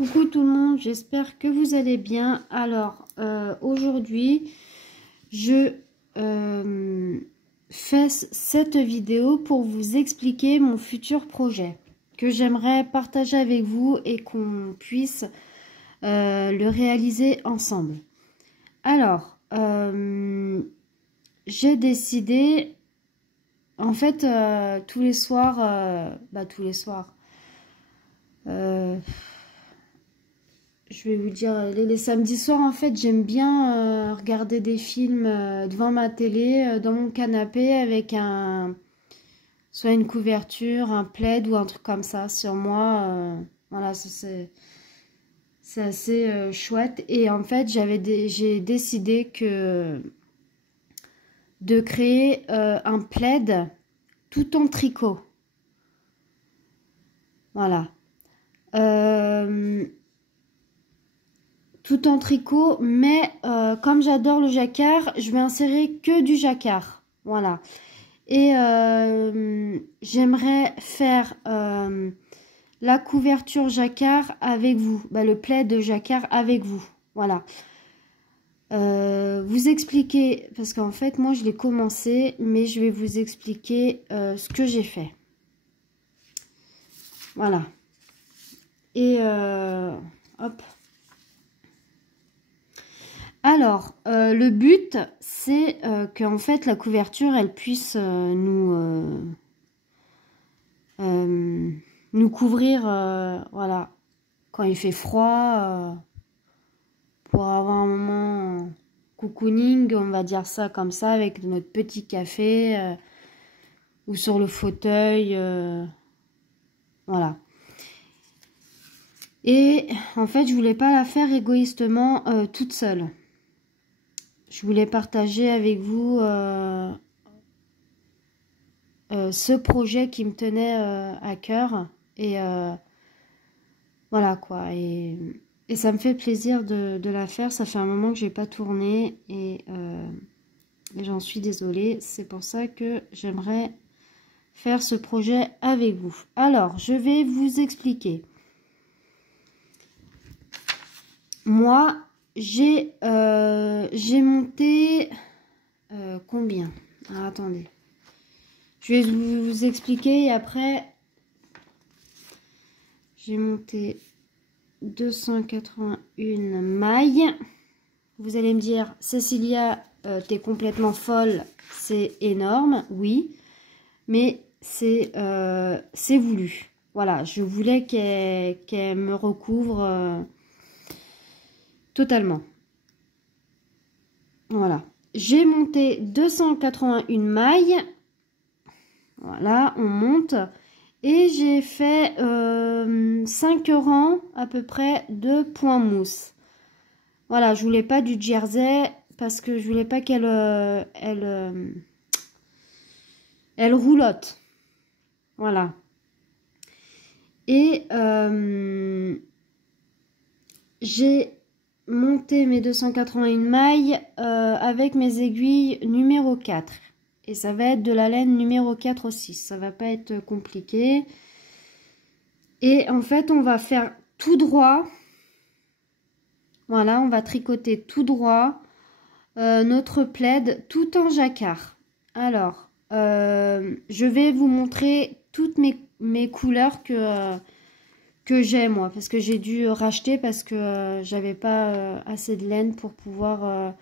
Coucou tout le monde, j'espère que vous allez bien. Alors, aujourd'hui, je fais cette vidéo pour vous expliquer mon futur projet que j'aimerais partager avec vous et qu'on puisse le réaliser ensemble. Alors, j'ai décidé, en fait, tous les soirs, je vais vous dire, les samedis soirs, en fait, j'aime bien regarder des films devant ma télé, dans mon canapé, avec soit une couverture, un plaid ou un truc comme ça sur moi. Voilà, c'est assez chouette. Et en fait, j'ai décidé de créer un plaid tout en tricot. Voilà. Tout en tricot, mais comme j'adore le jacquard, je vais insérer que du jacquard. Voilà. Et j'aimerais faire la couverture jacquard avec vous. Le plaid de jacquard avec vous. Voilà. Vous expliquer, parce qu'en fait, moi, je l'ai commencé, mais je vais vous expliquer ce que j'ai fait. Voilà. Et hop. Alors, le but, c'est qu'en fait, la couverture, elle puisse nous couvrir, voilà, quand il fait froid, pour avoir un moment cocooning, on va dire ça comme ça, avec notre petit café, ou sur le fauteuil, voilà. Et en fait, je voulais pas la faire égoïstement toute seule. Je voulais partager avec vous ce projet qui me tenait à cœur. Et voilà quoi. Et ça me fait plaisir de la faire. Ça fait un moment que j'ai pas tourné. Et j'en suis désolée. C'est pour ça que j'aimerais faire ce projet avec vous. Alors, je vais vous expliquer. Moi, j'ai monté combien? Alors, attendez. Je vais vous expliquer et après, j'ai monté 281 mailles. Vous allez me dire, Cécilia, t'es complètement folle, c'est énorme. Oui, mais c'est voulu. Voilà, je voulais qu'elle me recouvre totalement. Voilà. J'ai monté 281 mailles. Voilà, on monte. Et j'ai fait 5 rangs à peu près de points mousse. Voilà, je voulais pas du jersey parce que je voulais pas qu'elle elle roulotte. Voilà. Et j'ai monté mes 281 mailles avec mes aiguilles numéro 4. Et ça va être de la laine numéro 4 aussi. Ça va pas être compliqué. Et en fait, on va faire tout droit. Voilà, on va tricoter tout droit notre plaid tout en jacquard. Alors, je vais vous montrer toutes mes couleurs que j'ai moi. Parce que j'ai dû racheter parce que j'avais pas assez de laine pour pouvoir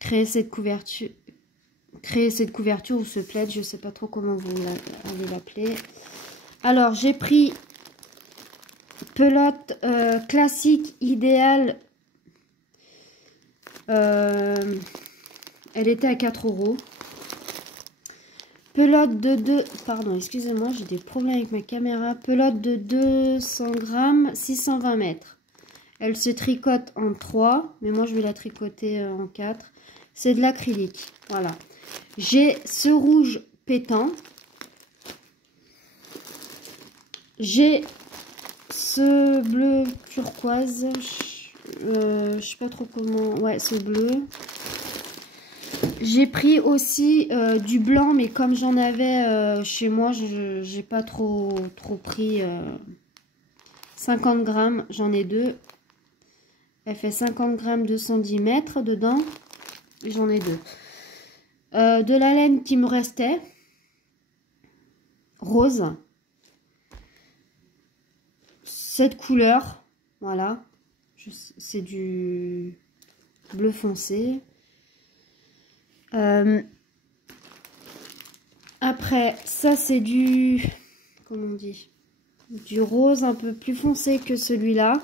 créer cette couverture. Ou ce plaid, je sais pas trop comment vous allez l'appeler. Alors, j'ai pris pelote classique idéale. Elle était à 4 €. Pelote de 2... Pardon, excusez-moi, j'ai des problèmes avec ma caméra. Pelote de 200 grammes, 620 mètres. Elle se tricote en 3, mais moi je vais la tricoter en 4. C'est de l'acrylique, voilà. J'ai ce rouge pétant. J'ai ce bleu turquoise. Je sais pas trop comment... Ouais, ce bleu. J'ai pris aussi du blanc, mais comme j'en avais chez moi, j'ai pas trop pris. 50 grammes, j'en ai deux. Elle fait 50 grammes de 110 mètres dedans. Et j'en ai deux. De la laine qui me restait. Rose. Cette couleur. Voilà. C'est du bleu foncé. Après, ça c'est du... Comment on dit? Du rose un peu plus foncé que celui-là.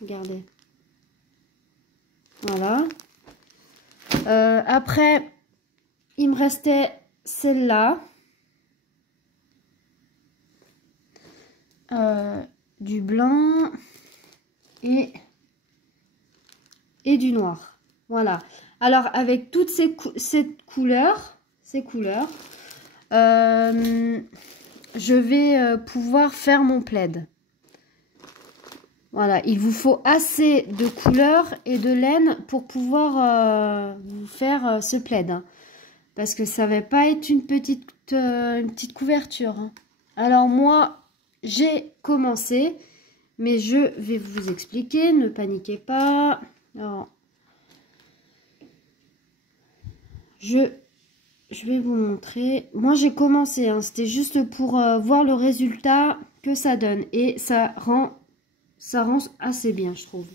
Regardez. Voilà. Après, il me restait celle-là. Du blanc et du noir. Voilà. Alors, avec toutes ces couleurs, je vais pouvoir faire mon plaid. Voilà, il vous faut assez de couleurs et de laine pour pouvoir vous faire ce plaid. Hein. Parce que ça ne va pas être une petite couverture. Hein. Alors moi, j'ai commencé, mais je vais vous expliquer, ne paniquez pas. Alors, je vais vous montrer. Moi, j'ai commencé, hein, c'était juste pour voir le résultat que ça donne. Et ça rend assez bien, je trouve.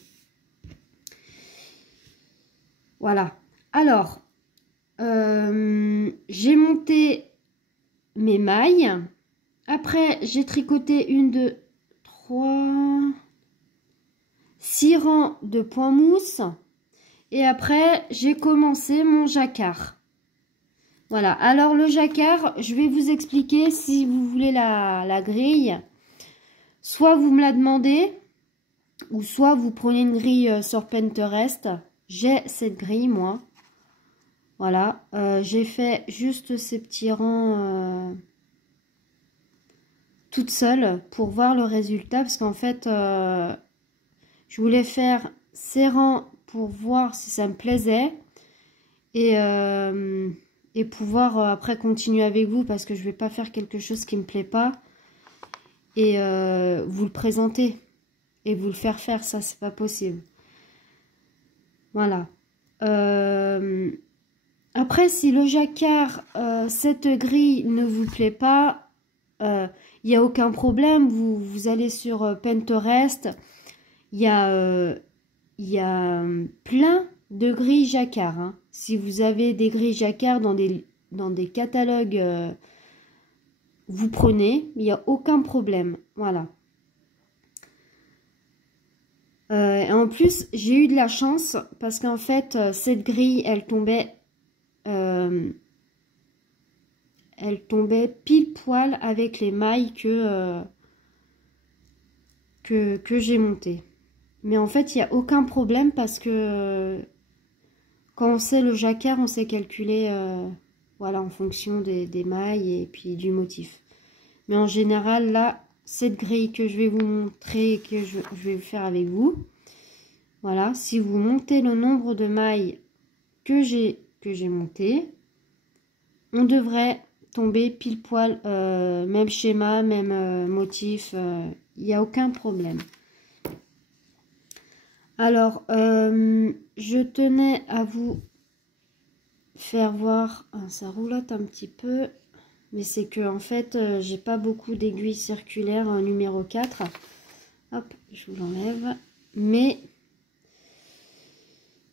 Voilà. Alors, j'ai monté mes mailles. Après, j'ai tricoté 1, 2, 3, 6 rangs de point mousse. Et après, j'ai commencé mon jacquard. Voilà. Alors, le jacquard, je vais vous expliquer si vous voulez la grille. Soit vous me la demandez, ou soit vous prenez une grille sur Pinterest. J'ai cette grille, moi. Voilà. J'ai fait juste ces petits rangs... toute seule pour voir le résultat parce qu'en fait je voulais faire ces rangs pour voir si ça me plaisait et pouvoir après continuer avec vous parce que je vais pas faire quelque chose qui me plaît pas et vous le présenter et vous le faire faire, ça c'est pas possible. Voilà. Après, si le jacquard, cette grille ne vous plaît pas, il n'y a aucun problème, vous allez sur Pinterest, il y a plein de grilles jacquard. Hein. Si vous avez des grilles jacquard dans des catalogues, vous prenez, il n'y a aucun problème. Voilà. Et en plus, j'ai eu de la chance parce qu'en fait, cette grille, elle tombait pile poil avec les mailles que j'ai montées. Mais en fait, il n'y a aucun problème parce que quand on sait le jacquard, on sait calculer voilà, en fonction des mailles et puis du motif. Mais en général, là, cette grille que je vais vous montrer et que je vais faire avec vous, voilà, si vous montez le nombre de mailles que j'ai monté, on devrait tomber pile poil, même schéma, même motif, il n'y a aucun problème. Alors, je tenais à vous faire voir, ça roulotte un petit peu, mais c'est que en fait, j'ai pas beaucoup d'aiguilles circulaires numéro 4. Hop, je vous l'enlève. Mais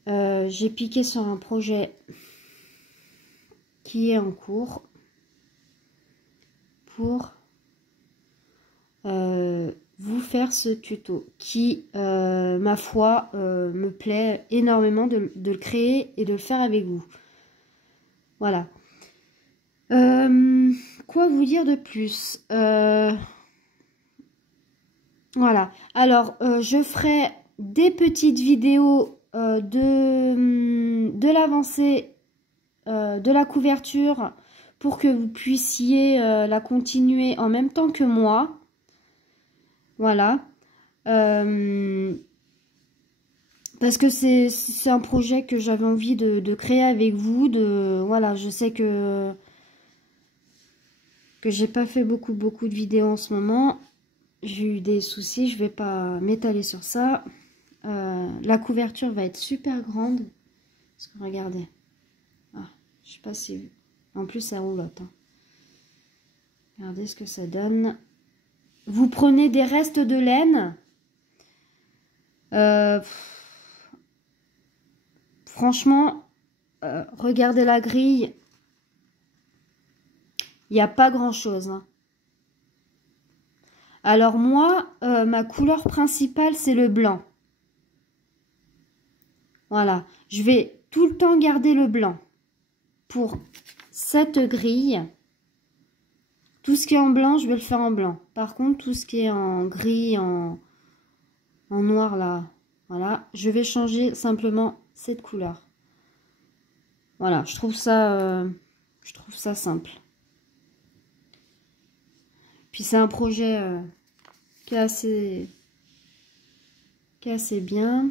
j'ai piqué sur un projet qui est en cours pour vous faire ce tuto qui, ma foi, me plaît énormément de le créer et de le faire avec vous. Voilà. Quoi vous dire de plus? Voilà. Alors, je ferai des petites vidéos de l'avancée de la couverture pour que vous puissiez la continuer en même temps que moi. Voilà. Parce que c'est un projet que j'avais envie de créer avec vous. Voilà, je sais que j'ai pas fait beaucoup de vidéos en ce moment. j'ai eu des soucis, je vais pas m'étaler sur ça. La couverture va être super grande. Parce que regardez. Ah, je sais pas si... En plus, ça roulotte. Hein. Regardez ce que ça donne. Vous prenez des restes de laine. Franchement, regardez la grille. Il n'y a pas grand-chose. Hein. Alors moi, ma couleur principale, c'est le blanc. Voilà. Je vais tout le temps garder le blanc. Pour cette grille, tout ce qui est en blanc, je vais le faire en blanc. Par contre, tout ce qui est en gris, en noir, là, voilà, je vais changer simplement cette couleur. Voilà, je trouve ça simple. Puis c'est un projet qui est assez bien.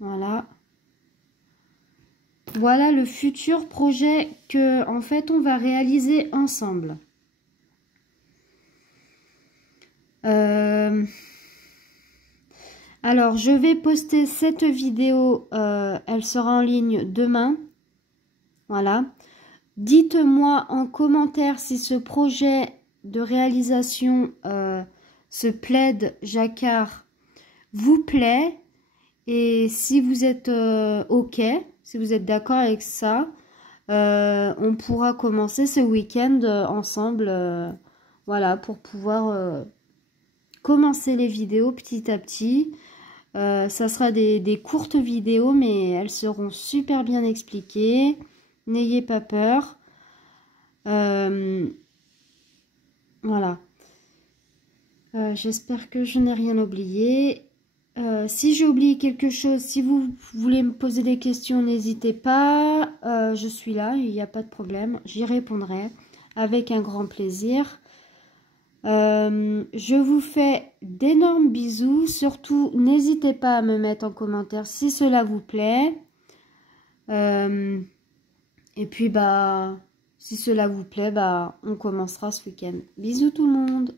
Voilà. Voilà le futur projet que, en fait, on va réaliser ensemble. Alors, je vais poster cette vidéo. Elle sera en ligne demain. Voilà. Dites-moi en commentaire si ce projet de réalisation, ce plaid jacquard, vous plaît. Et si vous êtes OK, si vous êtes d'accord avec ça, on pourra commencer ce week-end ensemble, voilà, pour pouvoir commencer les vidéos petit à petit. Ça sera des courtes vidéos, mais elles seront super bien expliquées. N'ayez pas peur. Voilà. J'espère que je n'ai rien oublié. Si j'ai oublié quelque chose, si vous voulez me poser des questions, n'hésitez pas. Je suis là, il n'y a pas de problème. J'y répondrai avec un grand plaisir. Je vous fais d'énormes bisous. Surtout, n'hésitez pas à me mettre en commentaire si cela vous plaît. Et puis, bah, si cela vous plaît, bah, on commencera ce week-end. Bisous tout le monde.